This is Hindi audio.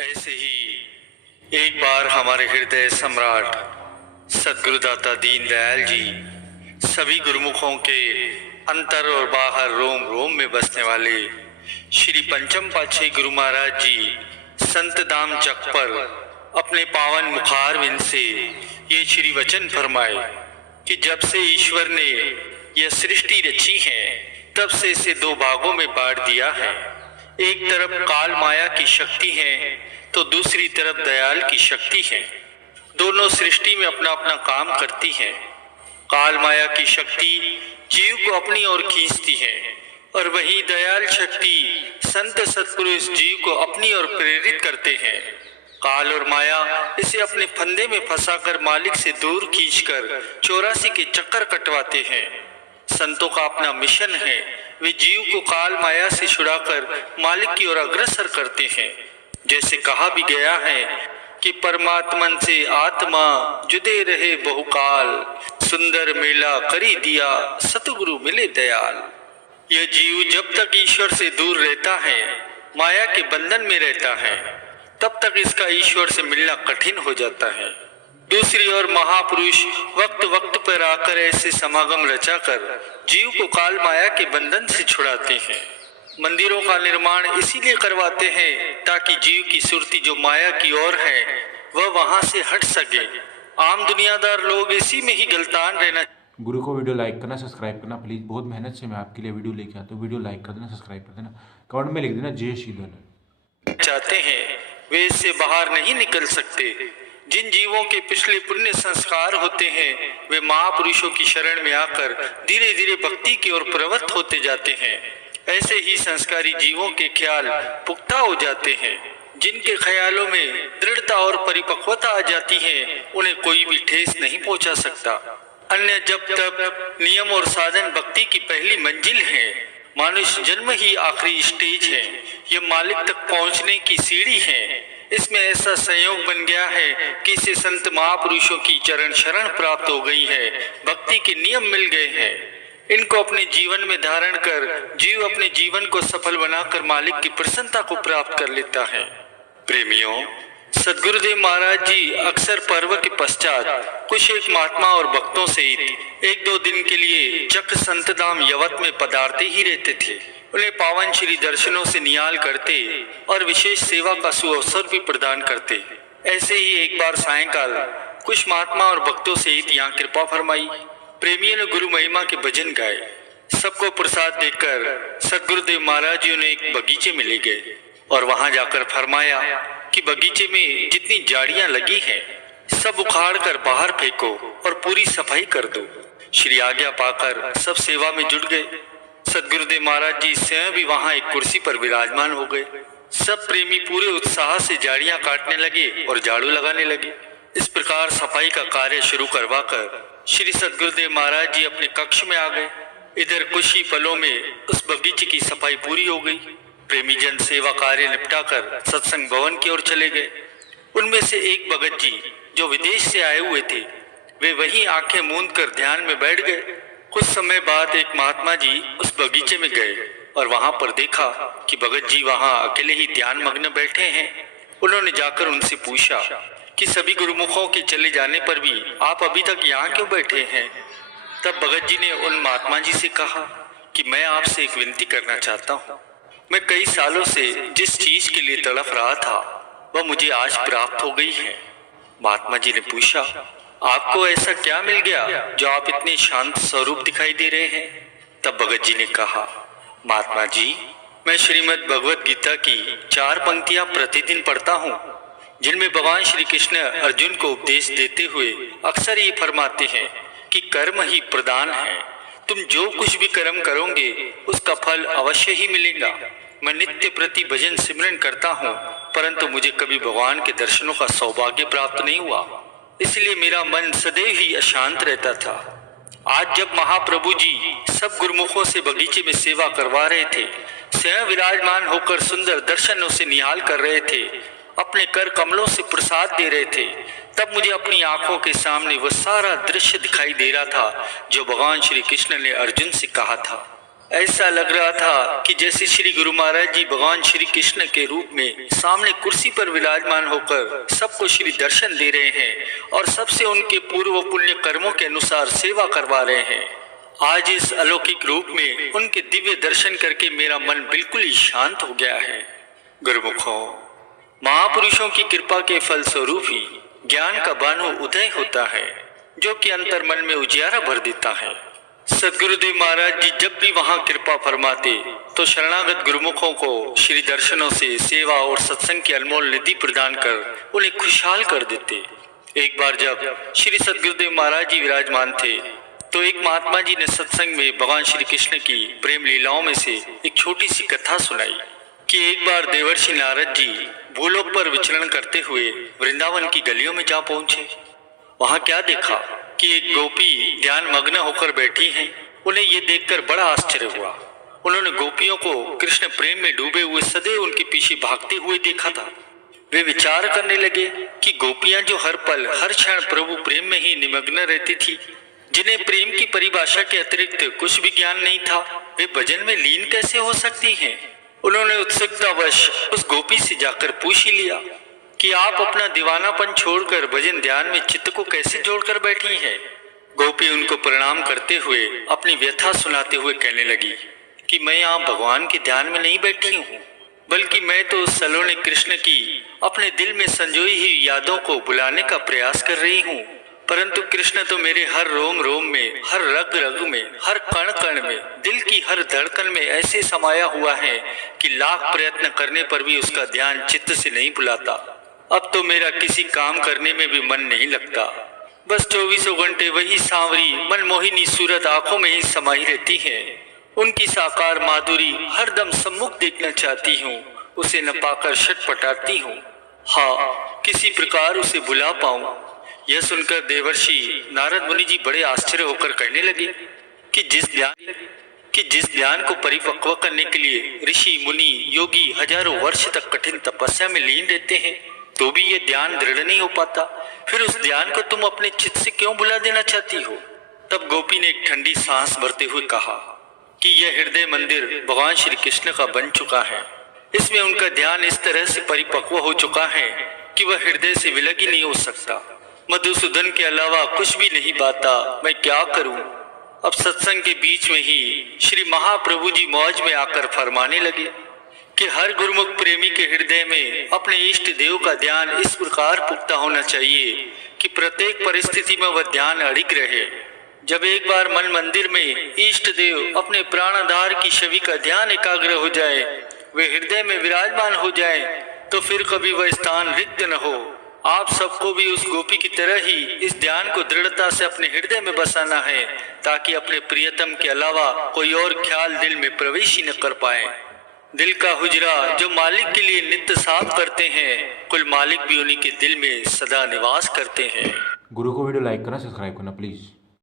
ऐसे ही एक बार हमारे हृदय सम्राट सद्गुरुदाता दीनदयाल जी सभी गुरुमुखों के अंतर और बाहर रोम रोम में बसने वाले श्री पंचम पातशाही गुरु महाराज जी संत दाम चक पर अपने पावन मुखारविंद से ये श्री वचन फरमाए कि जब से ईश्वर ने यह सृष्टि रची है तब से इसे दो भागों में बांट दिया है। एक तरफ काल माया की शक्ति है तो दूसरी तरफ दयाल की शक्ति है। दोनों सृष्टि में अपना अपना काम करती है। काल माया की शक्ति जीव को अपनी ओर खींचती है और वही दयाल शक्ति संत सत्पुरुष जीव को अपनी ओर प्रेरित करते हैं। काल और माया इसे अपने फंदे में फंसाकर मालिक से दूर खींचकर 84 के चक्कर कटवाते हैं। संतों का अपना मिशन है, वे जीव को काल माया से छुड़ाकर मालिक की ओर अग्रसर करते हैं। जैसे कहा भी गया है कि परमात्मन से आत्मा जुदे रहे बहुकाल, सुंदर मेला करी दिया सतगुरु मिले दयाल। यह जीव जब तक ईश्वर से दूर रहता है, माया के बंधन में रहता है, तब तक इसका ईश्वर से मिलना कठिन हो जाता है। दूसरी ओर महापुरुष वक्त वक्त पर आकर ऐसे समागम रचाकर जीव को काल माया के बंधन से छुड़ाते हैं। मंदिरों का निर्माण इसीलिए करवाते हैं ताकि जीव की सुरती जो माया की ओर है वह वहां से हट सके। आम दुनियादार लोग इसी में ही गलतान रहना। गुरु को वीडियो लाइक करना, सब्सक्राइब करना प्लीज। बहुत मेहनत से मैं आपके लिए वीडियो लेके आता हूँ। वीडियो लाइक कर देना, सब्सक्राइब कर देना, कमेंट में लिख देना जय श्री दयाल। चाहते हैं वे इससे बाहर नहीं निकल सकते। जिन जीवों के पिछले पुण्य संस्कार होते हैं वे महापुरुषों की शरण में आकर धीरे धीरे भक्ति की ओर प्रवृत्त होते जाते हैं। ऐसे ही संस्कारी जीवों के ख्याल पुख्ता हो जाते हैं। जिनके ख्यालों में दृढ़ता और परिपक्वता आ जाती है उन्हें कोई भी ठेस नहीं पहुंचा सकता। अन्य जब तक नियम और साधन भक्ति की पहली मंजिल है। मनुष्य जन्म ही आखिरी स्टेज है। यह मालिक तक पहुंचने की सीढ़ी है। इसमें ऐसा संयोग बन गया है कि इसे संत महापुरुषों की चरण शरण प्राप्त हो गई है। भक्ति के नियम मिल गए हैं। इनको अपने जीवन में धारण कर जीव अपने जीवन को सफल बनाकर मालिक की प्रसन्नता को प्राप्त कर लेता है। प्रेमियों, सद्गुरुदेव महाराज जी अक्सर पर्व के पश्चात कुछ एक महात्मा और भक्तों सहित एक दो दिन के लिए चक संत धाम यवत में पधारते ही रहते थे। उन्हें पावन श्री दर्शनों से निहाल करते और विशेष सेवा का सुअवसर भी प्रदान करते। ऐसे ही एक बार सायंकाल कुछ महात्मा और भक्तों सहित यहाँ कृपा फरमाई। प्रेमियों ने गुरु महिमा के भजन गाए। सबको प्रसाद देकर सद्गुरुदेव महाराज जी उन्हें एक बगीचे में ले गए और वहां जाकर फरमाया कि बगीचे में जितनी झाड़ियां लगी हैं सब उखाड़ कर बाहर फेंको और पूरी सफाई कर दो। श्री आज्ञा पाकर सब सेवा में जुट गए। सद्गुरुदेव महाराज जी स्वयं भी वहां एक कुर्सी पर विराजमान हो गए। सब प्रेमी पूरे उत्साह से झाड़ियां काटने लगे और झाड़ू लगाने लगे। इस प्रकार सफाई का कार्य शुरू करवाकर श्री सद्गुरुदेव महाराज जी अपने कक्ष में आ गए। इधर कुछ ही पलों में उस बगीचे की सफाई पूरी हो गई। प्रेमी जन सेवा कार्य निपटाकर सत्संग भवन की ओर चले गए। उनमें से एक भगत जी जो विदेश से आए हुए थे वे वहीं आंखें मूंद कर ध्यान में बैठ गए। कुछ समय बाद एक महात्मा जी उस बगीचे में गए और वहां पर देखा कि भगत जी वहां अकेले ही ध्यान मग्न बैठे हैं। उन्होंने जाकर उनसे पूछा कि सभी गुरुमुखों के चले जाने पर भी आप अभी तक यहाँ क्यों बैठे हैं। तब भगत जी ने उन महात्मा जी से कहा कि मैं आपसे एक विनती करना चाहता हूँ। मैं कई सालों से जिस चीज के लिए तड़प रहा था वह मुझे आज प्राप्त हो गई है। महात्मा जी ने पूछा, आपको ऐसा क्या मिल गया जो आप इतने शांत स्वरूप दिखाई दे रहे हैं। तब भगत जी ने कहा, महात्मा जी, मैं श्रीमद् भगवत गीता की 4 पंक्तियां प्रतिदिन पढ़ता हूँ जिनमें भगवान श्री कृष्ण अर्जुन को उपदेश देते हुए अक्सर ये फरमाते हैं कि कर्म ही प्रधान है। तुम जो कुछ भी कर्म करोगे उसका फल अवश्य ही मिलेगा। मैं नित्य प्रति भजन सिमरन करता हूँ परंतु मुझे कभी भगवान के दर्शनों का सौभाग्य प्राप्त नहीं हुआ, इसलिए मेरा मन सदैव ही अशांत रहता था। आज जब महाप्रभु जी सब गुरुमुखों से बगीचे में सेवा करवा रहे थे, स्वयं विराजमान होकर सुंदर दर्शनों से निहाल कर रहे थे, अपने कर कमलों से प्रसाद दे रहे थे, तब मुझे अपनी आंखों के सामने वह सारा दृश्य दिखाई दे रहा था जो भगवान श्री कृष्ण ने अर्जुन से कहा था। ऐसा लग रहा था कि जैसे श्री गुरु महाराज जी भगवान श्री कृष्ण के रूप में सामने कुर्सी पर विराजमान होकर सबको श्री दर्शन दे रहे हैं और सबसे उनके पूर्व पुण्य कर्मों के अनुसार सेवा करवा रहे हैं। आज इस अलौकिक रूप में उनके दिव्य दर्शन करके मेरा मन बिल्कुल ही शांत हो गया है। गुरुमुखों, महापुरुषों की कृपा के फलस्वरूप ही ज्ञान का बानु उदय होता है, जो कि अंतर मन में उजियारा भर देता है। सदगुरुदेव महाराज जी जब भी वहां कृपा फरमाते तो शरणागत गुरुमुखों को श्री दर्शनों से सेवा और सत्संग की अनमोल निधि प्रदान कर उन्हें खुशहाल कर देते। एक बार जब श्री सदगुरुदेव महाराज जी विराजमान थे तो एक महात्मा जी ने सत्संग में भगवान श्री कृष्ण की प्रेम लीलाओं में से एक छोटी सी कथा सुनाई कि एक बार देवर्षि नारद जी भूलोक पर विचरण करते हुए वृंदावन की गलियों में जा पहुंचे। वहां क्या देखा कि एक गोपी ध्यान मग्न होकर बैठी हैं। उन्हें ये देखकर बड़ा आश्चर्य हुआ। उन्होंने गोपियों को कृष्ण प्रेम में डूबे हुए सदैव उनके पीछे भागते हुए देखा था। वे विचार करने लगे कि गोपियां जो हर पल हर क्षण प्रभु प्रेम में ही निमग्न रहती थी, जिन्हें प्रेम की परिभाषा के अतिरिक्त कुछ भी ज्ञान नहीं था, वे भजन में लीन कैसे हो सकती हैं। उन्होंने उत्सुकतावश उस गोपी से जाकर पूछ ही लिया कि आप अपना दीवानापन छोड़कर भजन ध्यान में चित्त को कैसे जोड़कर बैठी हैं। गोपी उनको प्रणाम करते हुए अपनी व्यथा सुनाते हुए कहने लगी कि मैं यहाँ भगवान के ध्यान में नहीं बैठी हूँ, बल्कि मैं तो उस सलोने कृष्ण की अपने दिल में संजोई हुई यादों को बुलाने का प्रयास कर रही हूँ। परंतु कृष्ण तो मेरे हर रोम रोम में, हर रग रग में, हर कण कण में, दिल की हर धड़कन में ऐसे समाया हुआ है कि लाख प्रयत्न करने पर भी उसका ध्यान चित्त से नहीं भुलाता। अब तो मेरा किसी काम करने में भी मन नहीं लगता। बस 24 घंटे वही सांवरी मनमोहिनी सूरत आंखों में ही समाई रहती है। उनकी साकार माधुरी हरदम सम्मुख देखना चाहती हूँ, उसे न पाकर छटपटाती हूँ। हाँ, किसी प्रकार उसे भुला पाऊं। यह सुनकर देवर्षि नारद मुनि जी बड़े आश्चर्य होकर कहने लगे कि जिस ध्यान को परिपक्व करने के लिए ऋषि मुनि योगी हजारों वर्ष तक कठिन तपस्या में लीन रहते हैं, तो भी ये ध्यान दृढ़ नहीं हो पाता, फिर उस ध्यान को तुम अपने चित्त से क्यों भुला देना चाहती हो। तब गोपी ने एक ठंडी सांस भरते हुए कहा कि यह हृदय मंदिर भगवान श्री कृष्ण का बन चुका है। इसमें उनका ध्यान इस तरह से परिपक्व हो चुका है कि वह हृदय से विलग ही नहीं हो सकता। मधुसूदन के अलावा कुछ भी नहीं पाता, मैं क्या करूं। अब सत्संग के बीच में ही श्री महाप्रभु जी मौज में आकर फरमाने लगे कि हर गुरुमुख प्रेमी के हृदय में अपने इष्ट देव का ध्यान इस प्रकार पुख्ता होना चाहिए कि प्रत्येक परिस्थिति में वह ध्यान अड़िग रहे। जब एक बार मन मंदिर में इष्ट देव अपने प्राणाधार की छवि का ध्यान एकाग्र हो जाए, वे हृदय में विराजमान हो जाए, तो फिर कभी वह स्थान रिक्त न हो। आप सबको भी उस गोपी की तरह ही इस ध्यान को दृढ़ता से अपने हृदय में बसाना है, ताकि अपने प्रियतम के अलावा कोई और ख्याल दिल में प्रवेश ही न कर पाए। दिल का हुजरा जो मालिक के लिए नित्य साफ करते हैं, कुल मालिक भी उन्हीं के दिल में सदा निवास करते हैं। गुरु को वीडियो लाइक करना, सब्सक्राइब करना प्लीज़।